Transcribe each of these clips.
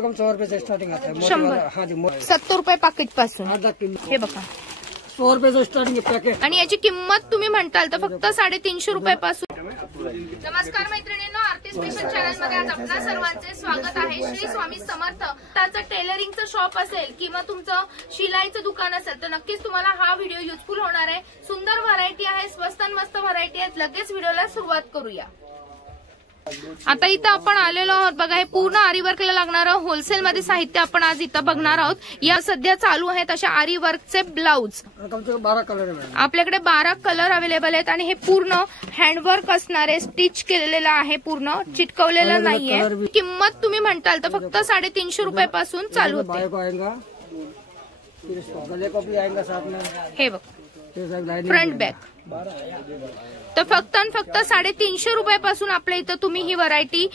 कम 100 रुपये से स्टार्टिंग आता है। 70 रुपये पाकिट पासून आधा किलो हे बघा 100 रुपये से स्टार्टिंग पैकेट। आणि याची किंमत तुम्ही म्हणताल तर फक्त 350 रुपयापासून। नमस्कार मैत्रिणींनो, आरती स्पेशल चॅनल मध्ये आज आपणा सर्वांचे स्वागत आहे। श्री स्वामी समर्थ त्याचं टेलरिंगचं शॉप असेल किंवा तुमचं शिलाईचं दुकान असेल तर नक्कीच तुम्हाला हा व्हिडिओ युजफुल होणार आहे। सुंदर व्हरायटी आहे, स्वस्त आणि मस्त व्हरायटी आहे। लगेच व्हिडिओला सुरुवात करूया। आता इथं आपण आलेलो आहोत बघा, हे पूर्ण आरी वर्कला लागणारं होलसेल मध्ये साहित्य आपण आज इथं बघणार आहोत। या सध्या चालू आहेत अशा आरी वर्कचे ब्लाउज। 12 कलर आहे आपल्याकडे 12 कलर अवेलेबल आहेत आणि हे पूर्ण हँडवर्क असणारे, स्टिच केलेलं आहे, पूर्ण चिटकवलेलं नाहीये। किंमत तुम्ही म्हणताल तर फक्त 350 रुपयापासून चालू होते। हे बघ फ्रंट बॅक तर फक्त 350 रुपयापासून आपल्या इथं तुम्ही ही व्हरायटी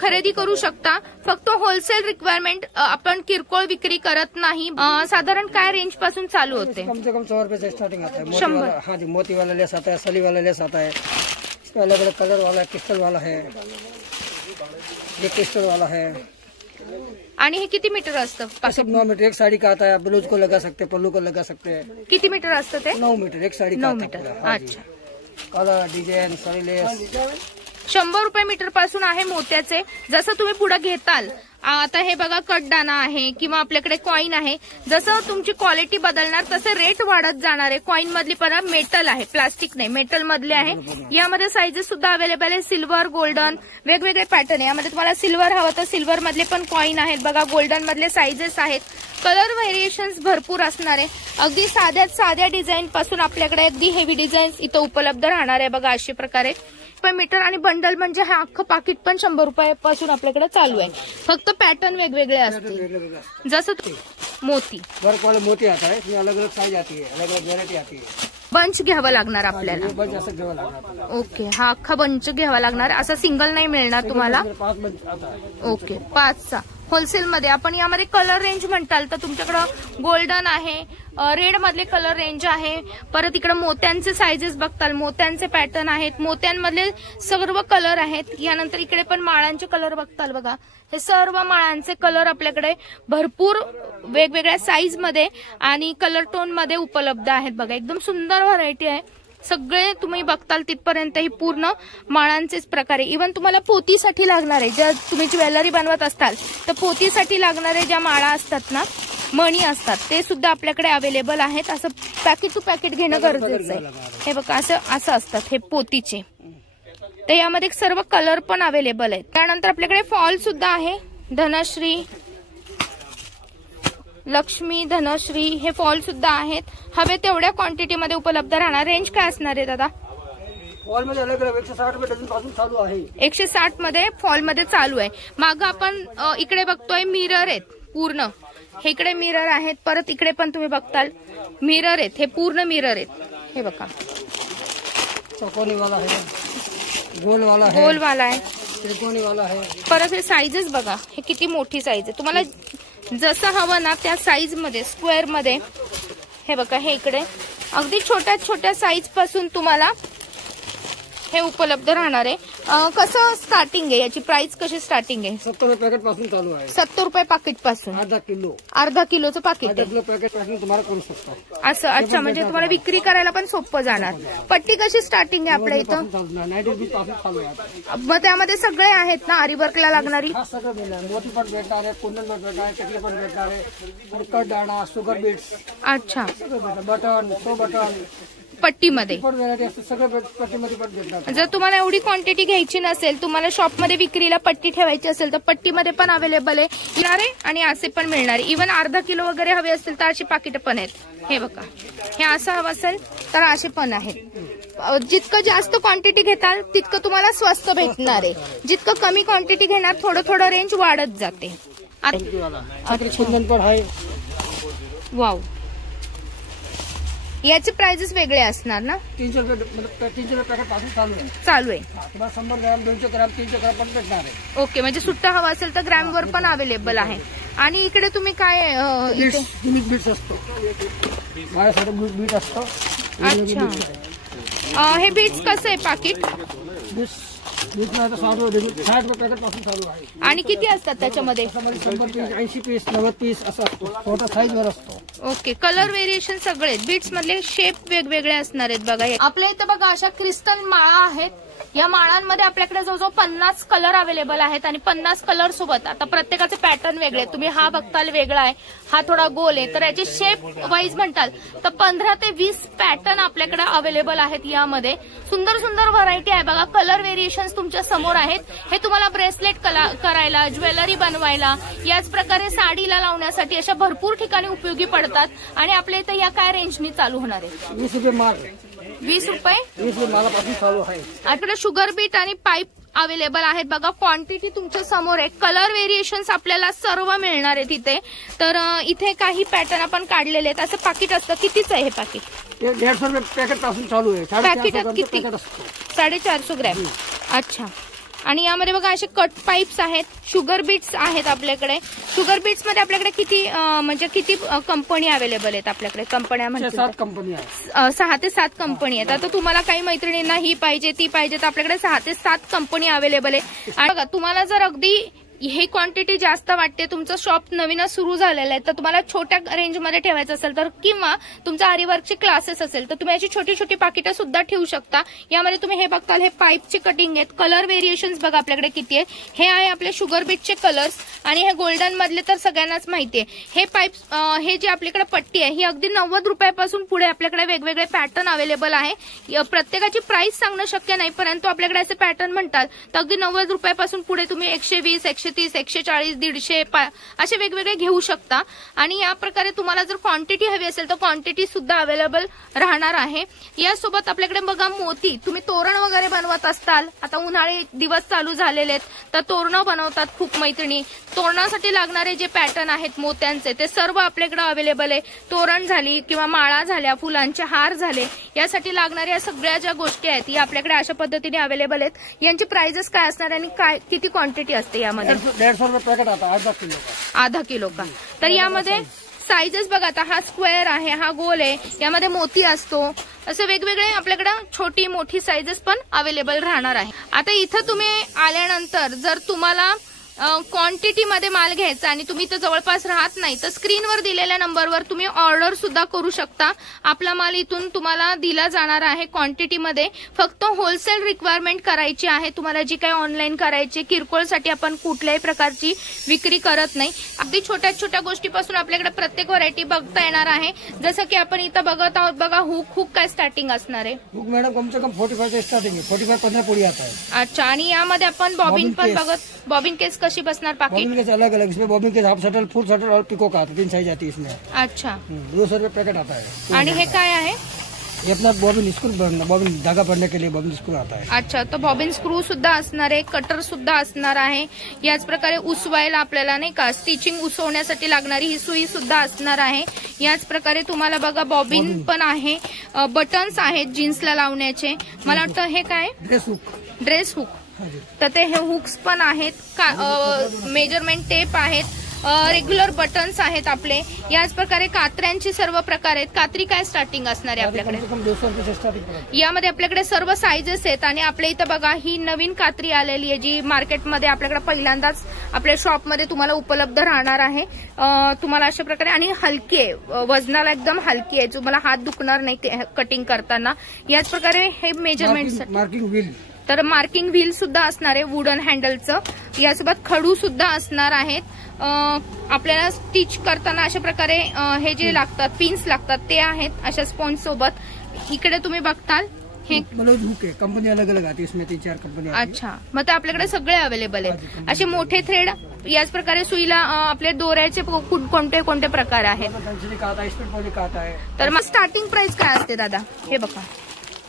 खरेदी करू शकता। फक्त होलसेल रिक्वायरमेंट, आपण किरकोळ विक्री करत नाही। साधारण काय रेंज पासून चालू होते? कम से कम 100 रुपये से स्टार्टिंग आता है। 100। हाँ जी, मोती वाला लेस आता है, सली वाला लेस आता है, इसमें अलग अलग कलर वाला है, क्रिस्टल वाला है, ये क्रिस्टल वाला है। आणि हे किती मीटर असतं? 9 मीटर एक साड़ी का आता है। ब्लाउज को लगा सकते हैं, पल्लू को लगा सकते हैं। किती मीटर असतं ते? 9 मीटर एक साड़ी का 9 मीटर। अच्छा, कलर डिजाइन सारी लेस 100 रुपये मीटर पासून आहे मोत्याचे। जसं तुम्ही पुढे घेताल, आता हे बघा कटदाना आहे किंवा आपल्याकडे कॉइन आहे, जसं तुमची क्वालिटी बदलणार तसे रेट वाढत जाणार आहे। कॉइन मधली पण मेटल आहे, प्लास्टिक नाही, मेटल मधले आहे। यामध्ये साइजेस सुद्धा अवेलेबल आहे, सिल्वर, गोल्डन, वेगवेगळे पॅटर्न आहे। यामध्ये तुम्हाला सिल्वर हवं तर सिल्वर मधले पण कॉइन आहेत बघा, गोल्डन मधले साइजेस आहेत, कलर व्हेरिएशन्स भरपूर असणार आहे। अगदी साध्या डिझाईन पासून आपल्याकडे अगदी हेवी डिझाईन्स इथं उपलब्ध राहणार आहे बघा अशा प्रकारे। मीटर आणि बंडल म्हणजे हे अख्खं पाकिट पण 100 रुपयापासून आपल्याकडे चालू आहे। फक्त पॅटर्न वेगवेगळे असतील, जसं मोती वर्क वाले मोती आता है, इसमें अलग अलग साइज आती है, अलग अलग वेरायटी आती है। बंच घ्यावं लागणार आपल्याला। बंच असं घ्यावं लागणार। ओके, हा अख्खा बंच घ्यावा लागणार, असं सिंगल नाही मिळणार तुम्हाला। 5 बंच आता है। ओके, 5चा होलसेल मध्ये। आपण यामध्ये कलर रेंज म्हणताल तर तुमच्याकडे गोल्डन आहे, रेड मधले कलर रेंज आहे, परत इकडे मोत्यांचे साइजेस बघताल, मोत्यांचे पॅटर्न आहेत, मोत्यांमधले सर्व कलर आहेत। यानंतर इकडे पण माळांचे कलर बघताल बघा, हे सर्व माळांचे कलर आपल्याकडे भरपूर वेगवेगळ्या साईज मध्ये आणि कलर टोन मध्ये उपलब्ध आहेत बघा। एकदम सुंदर व्हरायटी आहे। सगळे तुम्ही बघताल तिथपर्यंत ही पूर्ण माळांचेच प्रकारे। इव्हन तुम्हाला पोतीसाठी लागणारे, जर तुम्ही ज्वेलरी बनवत असताल तर पोतीसाठी लागणारे ज्या माळा असतात ना, मणी असतात, ते सुद्धा आपल्याकडे अवेलेबल आहेत। असं पॅकेट टू पॅकेट घेणं गरजेचं आहे। हे बघा असं असतात हे पोतीचे। तर यामध्ये सर्व कलर पण अवेलेबल आहेत। त्यानंतर आपल्याकडे फॉल सुद्धा आहे, धनश्री, लक्ष्मी, धनश्री, हे फॉल सुद्धा आहेत। हवे तेवढ्या क्वांटिटी मध्ये उपलब्ध राहणार। रेंज काय असणार आहे दादा? फॉल मध्ये अलग अलग 160 रुपये डझन पासून चालू आहे। 160 मध्ये फॉल मध्ये चालू आहे। मागं आपण इकडे बघतोय मिरर आहेत पूर्ण, हे इकडे मिरर आहेत, परत इकडे पण तुम्ही बघताल मिरर आहेत, हे पूर्ण मिरर आहेत। हे बघा चौकोनी वाला है, गोल वाला है, त्रिकोणी वाला है। परत हे साइजेस बघा, हे किती मोठी साइज आहे। तुम्हाला जसं हवं ना त्या साईज मध्ये, स्क्वेअर मध्ये, हे बघा हे इकडे अगदी छोट्या साईज पासून तुम्हाला हे उपलब्ध राहणार आहे। कसं स्टार्टिंग आहे याची, प्राइस कशी स्टार्टिंग आहे? 70 रुपये पॅकेट पासून चालू आहे। 70 रुपये पाकिट पासून, अर्धा किलोचं पाकिट आहे। पॅकेट पासून तुम्हाला करू शकता असं। अच्छा, म्हणजे तुम्हाला विक्री करायला पण सोपं जाणार। पट्टी कशी स्टार्टिंग आहे आपल्या इथं? मग त्यामध्ये सगळे आहेत ना आरी वर्कला लागणारी? मोती पण भेटणार आहे, कुंदन पण भेटणार आहे, चकली पण भेटणार आहे, कटदाना, शुगर बीट्स, अच्छा, बटन, सो बटन पट्टीमध्ये पट्टीमध्ये। जर तुम्हाला एवढी क्वांटिटी घ्यायची नसेल, तुम्हाला शॉपमध्ये विक्रीला पट्टी ठेवायची असेल तर पट्टीमध्ये पण अवेलेबल आहे मिळणारे आणि असे पण मिळणारे। इव्हन अर्धा किलो वगैरे हवे असतील तर अशी पाकिट पण आहेत। हे बघा, हे असं हवं असेल तर असे पण आहेत। जितकं जास्त क्वांटिटी घेताल तितकं तुम्हाला स्वस्त भेटणार आहे, जितकं कमी क्वांटिटी घेणार थोडं रेंज वाढत जाते। वाव, याचे प्राइजेस वेगळे असणार ना? 300 रुपये पॅकेट पासून चालू आहे। तुम्हाला 100 ग्रॅम, 200 ग्रॅम, 300 ग्रॅम पण भेटणार आहे। ओके, म्हणजे सुट्टा हवा असेल तर ग्रॅमवर पण अवेलेबल आहे। आणि इकडे तुम्ही काय बीट्स असतो, माझ्यासाठी बीट असतो। अच्छा, हे बीट्स कसं आहे पाकिट? बीट्स मध्ये चालू 60 रुपये पॅकेट पासून चालू आहे. आणि किती असतात त्याच्यामध्ये? 100 पीस, 80 पीस, 90 पीस असं असतो. छोटा साईज वर असतो. ओके. कलर व्हेरिएशन सगळे बीट्स मधले शेप वेगवेगळे असणार आहेत बघा. आपल्या इथं बघा अशा क्रिस्टल माळा आहेत. या माळांमध्ये आपल्याकडे जवळजवळ 50 कलर अवेलेबल आहेत आणि 50 कलर सोबत आता प्रत्येकाचे पॅटर्न वेगळे. तुम्ही हा बघताल वेगळा आहे, हा थोडा गोल आहे, तर याचे शेप वाईज म्हणताल तर 15 ते 20 पॅटर्न आपल्याकडे अवेलेबल आहेत. यामध्ये सुंदर सुंदर व्हरायटी आहे बघा. कलर व्हेरिएशन तुमच्या समोर आहेत. हे तुम्हाला ब्रेसलेट करायला, ज्वेलरी बनवायला, याच प्रकारे साडीला लावण्यासाठी अशा भरपूर ठिकाणी उपयोगी पडतात. आणि आपल्या इथं या काय रेंजनी चालू होणार आहे? 20 रुपये माल. 20 रुपये 20 रुपये मालापासून चालू आहे. आपल्याकडे शुगर बीट आणि पाईप अवेलेबल आहेत बघा. क्वांटिटी तुमच्या समोर आहे. कलर व्हेरिएशन्स आपल्याला सर्व मिळणार आहे तिथे. तर इथे काही पॅटर्न आपण काढलेले आहेत. असं पाकिट असतं. कितीच आहे हे पाकिट? 150 रुपये पॅकेट पासून चालू आहे. पॅकेट किती? 450 ग्रॅम. अच्छा. आणि यामध्ये बघा असे कट पाईप्स आहेत. शुगर बीट्स आहेत आपल्याकडे. शुगर बीट्स मध्ये आपल्याकडे किती म्हणजे किती कंपनी अवेलेबल आहेत आपल्याकडे? कंपन्या म्हणजे 7 कंपनी आहेत. 6 ते 7 कंपनी आहेत. आता तुम्हाला काही मैत्रिणींना ही पाहिजे ती पाहिजे तर आपल्याकडे 6 ते 7 कंपनी अवेलेबल आहे. आणि बघा तुम्हाला जर अगदी हे क्वांटिटी जास्त वाटते, तुमचं शॉप नवीनच सुरू झालेलं आहे, तर तुम्हाला छोट्या रेंजमध्ये ठेवायचं असेल तर किंवा तुमचा आरीवर्कचे क्लासेस असेल तर तुम्ही अशी छोटी छोटी पाकिटं सुद्धा ठेवू शकता. यामध्ये तुम्ही हे बघताल हे पाईपची कटिंग आहेत. कलर व्हेरिएशन्स बघा आपल्याकडे किती आहे. हे आहे आपले शुगर बीटचे कलर्स आणि हे गोल्डन मधले तर सगळ्यांनाच माहिती आहे. हे पाईप हे जे आपल्याकडे पट्टी आहे ही अगदी 90 रुपयापासून पुढे आपल्याकडे वेगवेगळे पॅटर्न अवेलेबल आहे. प्रत्येकाची प्राइस सांगणं शक्य नाही, परंतु आपल्याकडे असे पॅटर्न म्हणतात तर अगदी 90 रुपयापासून पुढे तुम्ही 120, 130, 140, 150 असे वेगवेगळे घेऊ शकता. आणि या प्रकारे तुम्हाला जर क्वांटिटी हवी असेल तर क्वांटिटी सुद्धा अवेलेबल राहणार आहे. यासोबत आपल्याकडे बघा मोती. तुम्ही तोरण वगैरे बनवत असताल, आता उन्हाळी दिवस चालू झालेले आहेत तर तोरणं बनवतात खूप मैत्रिणी. तोरणासाठी लागणारे जे पॅटर्न आहेत मोत्यांचे ते सर्व आपल्याकडे अवेलेबल आहे. तोरण झाली किंवा माळा झाल्या, फुलांचे हार झाले, यासाठी लागणाऱ्या सगळ्या ज्या गोष्टी आहेत या आपल्याकडे अशा पद्धतीने अवेलेबल आहेत. यांची प्राइजेस काय असणार आणि काय किती क्वांटिटी असते यामध्ये? 150 रुपये पॅकेट आता 1/2 किलो. 1/2 किलो का? तर यामध्ये साइजेस बघा. आता हा स्क्वेअर आहे, हा गोल आहे, यामध्ये मोती असतो. असे वेगवेगळे आपल्याकडे छोटी मोठी साइजेस पण अवेलेबल राहणार आहे. आता इथं तुम्ही आल्यानंतर जर तुम्हाला क्वांटिटी मध्ये माल घ्यायचा आणि तुम्ही तर जवळपास राहत नाही तर स्क्रीनवर दिलेल्या नंबरवर तुम्ही ऑर्डर सुद्धा करू शकता. आपला माल इथून तुम्हाला दिला जाणार आहे क्वांटिटी मध्ये. फक्त होलसेल रिक्वायरमेंट करायची आहे तुम्हाला, जी काही ऑनलाईन करायची. किरकोळसाठी आपण कुठल्याही प्रकारची विक्री करत नाही. अगदी छोट्या छोट्या गोष्टीपासून आपल्याकडे प्रत्येक व्हरायटी बघता येणार आहे. जसं की आपण इथं बघत आहोत बघा हुक काय स्टार्टिंग असणार आहे? हुक मॅडम कम से कम 45 से स्टार्टिंग है. 45 15 पूरी आता है. अच्छा. आणि यामध्ये आपण बॉबिन पण बघत. बॉबिन केस कशी बसणार पाकिट? बॉबिन केस अलग अलग. इसमें बॉबिन केस हाफ शटल, फुल शटल और पिको का आता 3 साइज आती है इसमें. अच्छा. 200 रुपये पैकेट आता है. आणि हे काय आहे? ये अपना बॉबिन स्क्रू भरना, बॉबिन धागा भरने के लिए बॉबिन स्क्रू आता है. अच्छा. तो बॉबिन स्क्रू सुद्धा असणार आहे, कटर सुद्धा असणार आहे. याच प्रकारे उसवायला आपल्याला नाही का स्टिचिंग उसवण्यासाठी लागणारी ही सुई सुद्धा असणार आहे. याच प्रकारे तुम्हाला बघा बॉबिन पण आहे. बटन्स आहेत जीन्सला लावण्याचे. मला वाटतं हे काय? Dress hook. Dress hook. तर ते हे हुक्स पण आहेत. मेजरमेंट टेप आहेत. रेग्युलर बटन्स आहेत आपले. याच प्रकारे कात्र्यांचे सर्व प्रकार आहेत. कात्री काय स्टार्टिंग असणार आहे आपल्याकडे? 200 रुपये से स्टार्टिंग. यामध्ये आपल्याकडे सर्व साइजेस आहेत. आणि आपल्या इथं बघा ही नवीन कात्री आलेली आहे जी मार्केटमध्ये आपल्याकडे पहिल्यांदाच आपल्या शॉपमध्ये तुम्हाला उपलब्ध राहणार आहे. तुम्हाला अशा प्रकारे आणि हलकी आहे, वजनाला एकदम हलकी आहे, तुम्हाला हात दुखणार नाही कटिंग करताना. याच प्रकारे हे मेजरमेंट. Marking wheel. तर मार्किंग व्हील सुद्धा असणार आहे वुडन हँडलचं. यासोबत खडू सुद्धा असणार आहेत. आपल्याला स्टिच करताना अशा प्रकारे हे जे लागतात पिन्स लागतात ते आहेत अशा स्पॉन्ज सोबत. इकडे तुम्ही बघताल हे हुक आहे. कंपनी अलग अलग आती है, इसमें 3-4 कंपनी. अच्छा. मग ते आपल्याकडे सगळे अवेलेबल आहेत. असे मोठे थ्रेड. याच प्रकारे सुईला आपले दोऱ्याचे कोणते कोणते प्रकार आहेत? तर मग स्टार्टिंग प्राइस काय असते दादा? हे बघा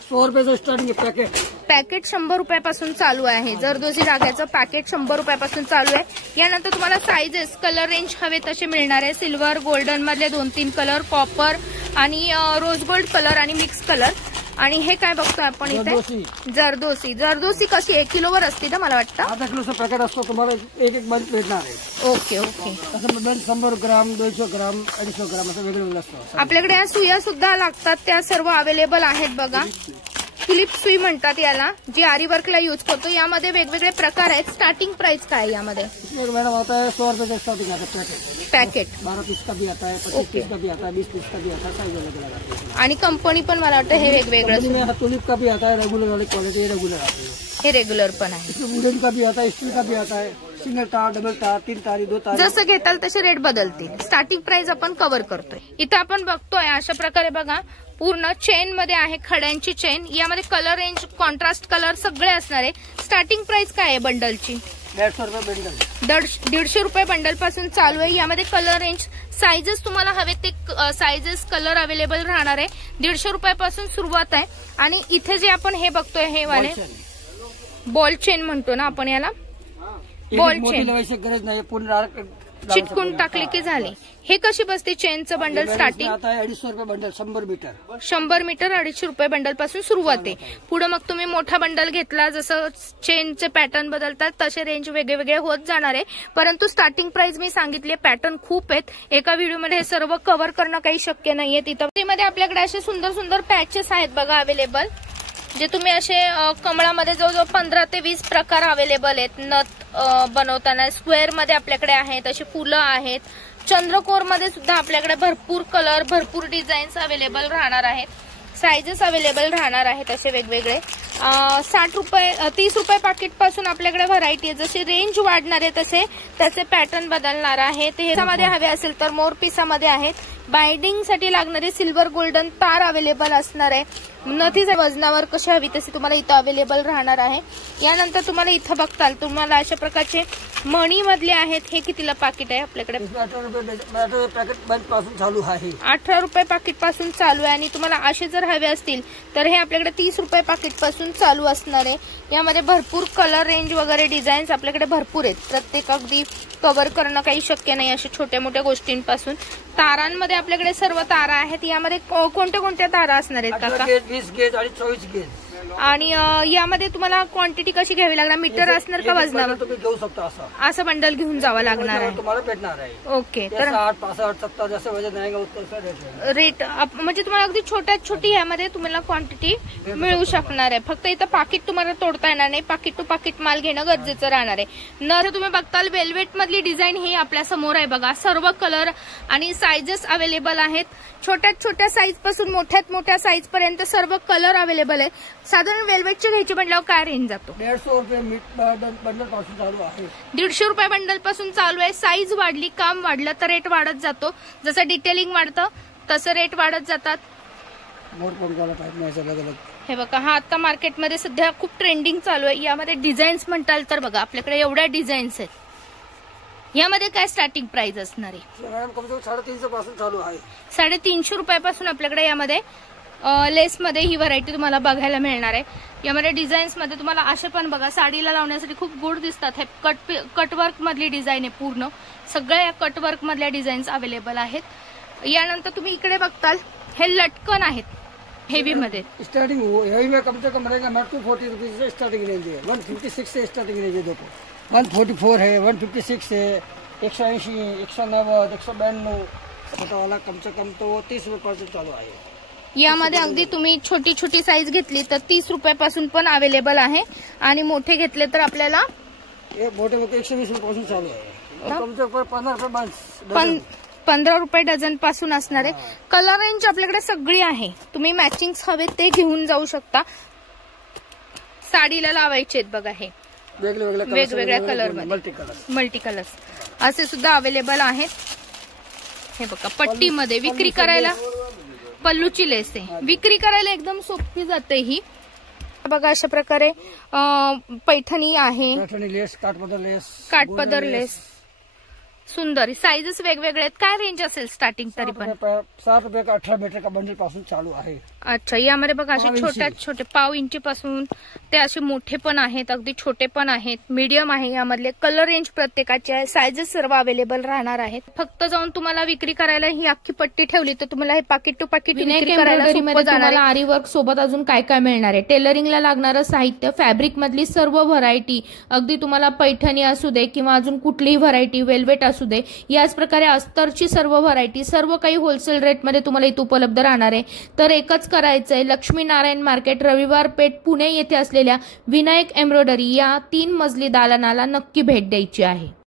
100 रुपये से स्टार्टिंग है पैकेट. पॅकेट 100 रुपयापासून चालू आहे. जरदोशी धाग्याचं पॅकेट 100 रुपयापासून चालू आहे. यानंतर तुम्हाला साइजेस कलर रेंज हवे तसे मिळणार आहे. सिल्वर, गोल्डन मधले 2-3 कलर, कॉपर आणि रोज गोल्ड कलर आणि मिक्स कलर. आणि हे काय बघतोय आपण इथे? जरदोसी. जरदोसी कशी 1 किलोवर असते ना मला वाटतं? 1/2 किलोचं पॅकेट असतो. तुम्हाला एक बंच भेटणार आहे. Okay okay. असं 100 ग्राम, 200 ग्राम, 250 ग्राम असं वेगवेगळं असतं. आपल्याकडे या सुया सुद्धा लागतात, त्या सर्व अवेलेबल आहेत बघा. तुलिप सुई म्हणतात याला, जी आरी वर्कला यूज करतो. यामध्ये वेगवेगळे प्रकार आहेत. स्टार्टिंग प्राइस काय आहे यामध्ये? मैडम आता है 100 रुपए से स्टार्टिंग आता है पैकेट. 12 पीस का भी आता है, 25 पीस का भी आता है, 20 पीस का भी आता है, साइज अलग अलग आती है. आणि कंपनी पण मला वाटतं हे वेगवेगळं. तुलिप का भी आता है, रेगुलर वाली क्वालिटी रेगुलर आती है. हे रेग्युलर पण आहे. इसमें वुडन का भी आता है, स्टील का भी आता है, सिंगल तार, डबल तार, 3 तारी, 2 तारी. जसं घेताल तसे रेट बदलतील. स्टार्टिंग प्राइस आपण कव्हर करतोय. इथं आपण बघतोय अशा प्रकारे बघा, पूर्ण चेन मध्ये आहे, खड्यांची चेन. यामध्ये कलर रेंज, कॉन्ट्रास्ट कलर सगळे असणार आहे. स्टार्टिंग प्राइस काय आहे बंडलची? 150 रुपये बंडल. 150 रुपये बंडल पासून चालू आहे. यामध्ये कलर रेंज, साइजेस तुम्हाला हवे ते साइजेस, कलर अवेलेबल राहणार आहे. 150 रुपयापासून सुरुवात आहे. आणि इथे जे आपण हे बघतोय हे वाले बॉल चेन म्हणतो ना आपण याला, बॉल चेन गरज नाही, पूर्ण चिटकून टाकले की झाले. हे कशी बसते चेनचं बंडल? स्टार्टिंग 250 रुपये बंडल, 100 मीटर. 100 मीटर 250 रुपये बंडल पासून सुरुवात आहे. पुढे मग तुम्ही मोठा बंडल घेतला, जसं चेनचे पॅटर्न बदलतात तसे रेंज वेगळे होत जाणार आहे. परंतु स्टार्टिंग प्राइस मी सांगितले, पॅटर्न खूप आहेत. एका व्हिडिओमध्ये हे सर्व कव्हर करणं काही शक्य नाहीये. तिथं मध्ये आपल्याकडे असे सुंदर सुंदर पॅचेस आहेत बघा अवेलेबल, जे तुम्ही असे कमळामध्ये जवळजवळ 15 ते 20 प्रकार अवेलेबल आहेत. नथ बनवताना स्क्वेअर मध्ये आपल्याकडे आहेत, अशी फुलं आहेत. चंद्रकोर मध्ये सुद्धा आपल्याकडे भरपूर कलर, भरपूर डिझाईन्स अवेलेबल राहणार आहेत. साइजेस अवेलेबल राहणार आहेत असे वेगवेगळे. 60 रुपये, 30 रुपये पाकिट पासून आपल्याकडे व्हरायटी आहे. जसे रेंज वाढणार आहे तसे त्याचे पॅटर्न बदलणार आहे. ते ह्यामध्ये हवे असेल तर मोर पिसामध्ये आहेत. बाइंडिंग साठी लागणारे सिल्वर गोल्डन तार अवेलेबल असणार आहे. नथीच्या वजनावर कशी हवी तशी तुम्हाला इथं अवेलेबल राहणार आहे. यानंतर तुम्हाला इथं बघताल तुम्हाला अशा प्रकारचे मणी मधले आहेत. हे कितीला पाकिट आहे आपल्याकडे? 18 रुपये पॅकेट पासून चालू आहे. 18 रुपये पाकिट पासून चालू आहे. आणि तुम्हाला असे जर हवे असतील तर हे आपल्याकडे 30 रुपये पाकिट पासून चालू असणार आहे. यामध्ये भरपूर कलर रेंज वगैरे डिझाईन्स आपल्याकडे भरपूर आहेत. प्रत्येक अगदी कव्हर करणं काही शक्य नाही अशा छोट्या मोठ्या गोष्टींपासून. तारांमध्ये आपल्याकडे सर्व तारा आहेत. यामध्ये कोणत्या कोणत्या तारा असणार आहेत काका? 20 गेज आणि 24 गेज. आणि यामध्ये तुम्हाला क्वांटिटी कशी घ्यावी लागणार? मीटर असणार का वजनावर? तुम्ही घेऊ शकता असं बंडल घेऊन जावं लागणार आहे. तुम्हाला भेटणार आहे. ओके. तर 60, 65, 70 जसं वजन आहे रेट म्हणजे तुम्हाला अगदी छोट्यात छोटी यामध्ये तुम्हाला क्वांटिटी मिळू शकणार आहे. फक्त इथं पाकिट तुम्हाला तोडता येणार नाही. पाकिट टू पाकिट माल घेणं गरजेचं राहणार आहे. नर तुम्ही बघताल वेल्वेट मधली डिझाईन ही आपल्या समोर आहे बघा. सर्व कलर आणि साइजेस अवेलेबल आहेत. छोट्यात छोट्या साईज पासून मोठ्यात मोठ्या साईज पर्यंत सर्व कलर अवेलेबल आहे. साधारण वेल्वेटचे घ्यायचे म्हटल्यावर काय रेंज जातो? 150 रुपये बंडल पासून चालू आहे. 150 रुपये बंडल पासून चालू आहे. साईज वाढली, काम वाढलं तर रेट वाढत जातो. जसं डिटेलिंग वाढतं तसं रेट वाढत जातात. हे बघा, हा आता मार्केटमध्ये सध्या खूप ट्रेंडिंग चालू आहे. यामध्ये डिझाईन्स म्हणताल तर बघा आपल्याकडे एवढ्या डिझाईन्स आहेत. यामध्ये काय स्टार्टिंग प्राइस असणार आहे? 350 पासून चालू आहे. 350 रुपयापासून आपल्याकडे यामध्ये लेस मध्ये ही व्हरायटी तुम्हाला बघायला मिळणार आहे. यामध्ये डिझाईन्स मध्ये तुम्हाला असे पण बघा साडीला लावण्यासाठी खूप गुड दिसतात. हे कटवर्क मधली डिझाईन आहे. पूर्ण सगळ्या कटवर्क मधल्या डिझाईन्स अवेलेबल आहेत. यानंतर तुम्ही इकडे बघताल हे लटकन आहेत हेवी मध्ये. स्टार्टिंग हेवी में कम से कम रहेगा 240 रुपीज से स्टार्टिंग रेंज है. 156 से स्टार्टिंग रेंज है. देखो 144 है, 156 है, 180, 190, 192. छोटा वाला कम से कम तो 30 रुपये चालू आहे. यामध्ये अगदी तुम्ही छोटी छोटी साईज घेतली तर 30 रुपयापासून पण अवेलेबल आहे. आणि मोठे घेतले तर आपल्याला मोठे 120 रुपयापासून चालू आहे. कम से कम 15 रुपये डझन पासून असणार आहे. कलर रेंज आपल्याकडे सगळी आहे. तुम्ही मॅचिंग हवे ते घेऊन जाऊ शकता. साडीला लावायचे आहेत बघा. हे वेगवेगळ्या कलर मध्ये मल्टी कलर्स असे सुद्धा अवेलेबल आहेत. हे बघा पट्टीमध्ये विक्री करायला पल्लूची लेस आहे. विक्री करायला एकदम सोपी जाते ही. बघा अशा प्रकारे पैठणी आहे. काठपदर लेस सुंदर. साइजेस वेगवेगळे आहेत. काय रेंज असेल स्टार्टिंग तरी पण? 7 रुपये का 18 मीटर का बंडल पासून चालू आहे. अच्छा. यामध्ये बघा असे छोट्या छोटे 1.5 इंची पासून ते असे मोठे पण आहेत, अगदी छोटे पण आहेत, मीडियम आहे. यामधले कलर रेंज प्रत्येकाचे आहे. साइजेस सर्व अवेलेबल राहणार आहेत. फक्त जाऊन तुम्हाला विक्री करायला ही अख्खी पट्टी ठेवली तर तुम्हाला हे पाकिट टू पाकिट विक्री करायला जाणार. आरी वर्क सोबत अजून काय काय मिळणार आहे? टेलरिंगला लागणारं साहित्य, फॅब्रिक मधली सर्व व्हरायटी, अगदी तुम्हाला पैठणी असू दे किंवा अजून कुठलीही व्हरायटी, वेल्वेट असू दे, याच प्रकारे अस्तरची सर्व व्हरायटी, सर्व काही होलसेल रेटमध्ये तुम्हाला इथे उपलब्ध राहणार आहे. तर एकच करायचंय, लक्ष्मीनारायण मार्केट, रविवार पेठ, पुणे येथे असलेल्या विनायक एम्ब्रॉयडरी या 3 मजली दालनाला नक्की भेट द्यायची आहे.